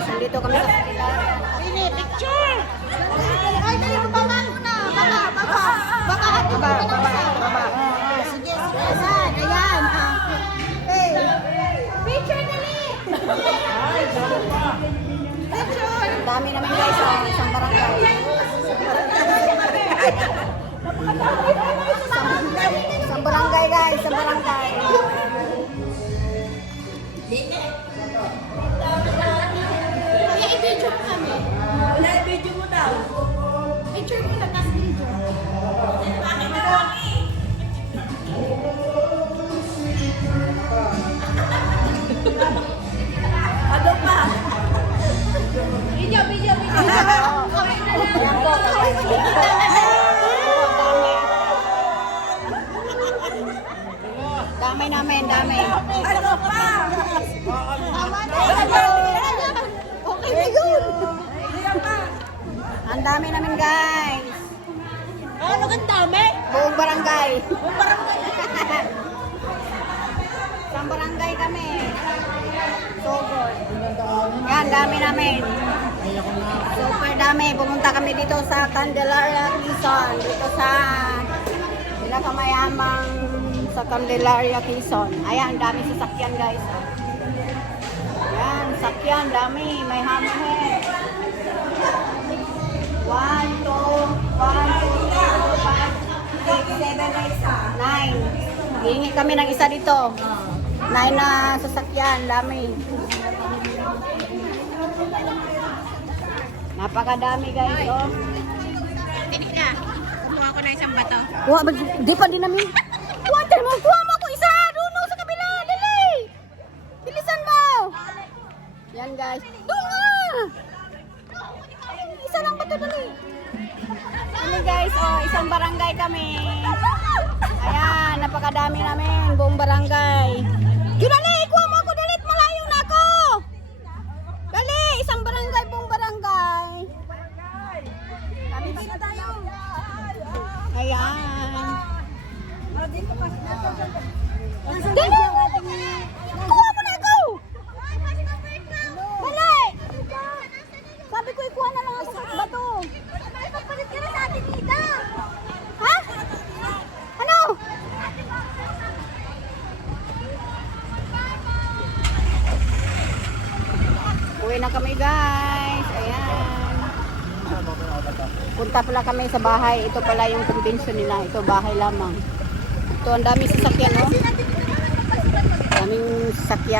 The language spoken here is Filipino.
guys, nandito kami sa Sini, picture! Ay, dali, baba mo na. Baka hati mo na baba. Sige, ayan, ayan. Hey, picture dali! Picture! Ang dami namin guys, isang barangay. Isang barangay guys, isang barangay. Kaya i-video mo kami. Wala, i-video mo daw. Picture mo lang, tapos video. Bakit na kami? Ano pa? Video. Ayan po. Dami namin, dami. Ano pa? Okay na yun. Ang dami namin guys. Ano kang dami? Buong barangay. Kung parang Isang barangay kami. So good. Yan, dami namin. Super dami. Pumunta kami dito sa Candelaria, Quezon. Dito sa pinakamayamang sa Candelaria, Quezon. Ayan, dami sasakyan guys. Yan, sakyan, dami. May hammerhead. 1, 2, 3, 4, 5, 6, 7, 8, 9. Hihingi kami ng isa dito. 9 na sasakyan, dami. Napakadami guys, oh. Tinik na. Kumuha ko na isang bato. Di pa din namin. Kuha mo ako isa. Doon sa kabila, dali. Bilisan mo. Yan guys. Doon nga. Isa lang ba ito, dali? Ano guys, oh, isang barangay kami. Ayan, napakadami namin. Buong barangay. Yun, dali. Kuha mo ako, dali. Malayo na ako. Dali, isang barangay, buong barangay. Dami ba tayo? Ayan. Dali! Kuha mo na ako! Dali! Sabi ko, ikuha na lang ako sa bato. Papalit ka na sa atin, Ida. Ha? Ano? Uwi na kami guys. Ayan. Punta pala kami sa bahay. Ito pala yung convention nila. Ito bahay lamang. Ito ang daming sasakyan, oh. Daming sasakyan.